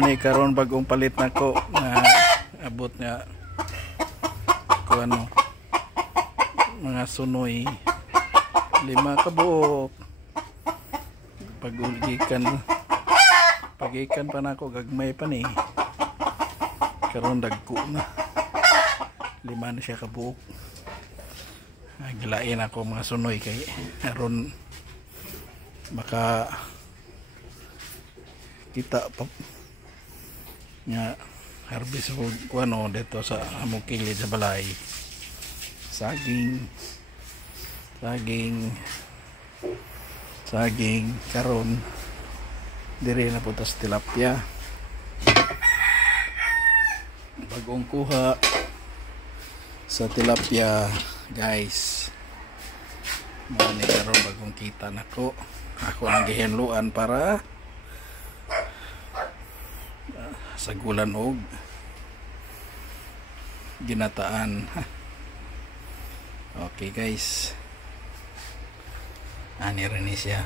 Ni karon bagong palit nako na abot nga ko ano mga sunoy 5 ka buok. Pagikan pa nako gagmay pa ni karon dagko na 5 na siya ka buok. Gilain ako mga sunoy kay aron maka kita pa nga harvest ko ano dito sa among kilid sa balay. Saging karon dire na po tas tilapia. Bagong kuha sa tilapia guys. Mani karon bagong kita nako. Ako ang gihenluan para sa gulan og ginataan. Okay guys, ani rin siya.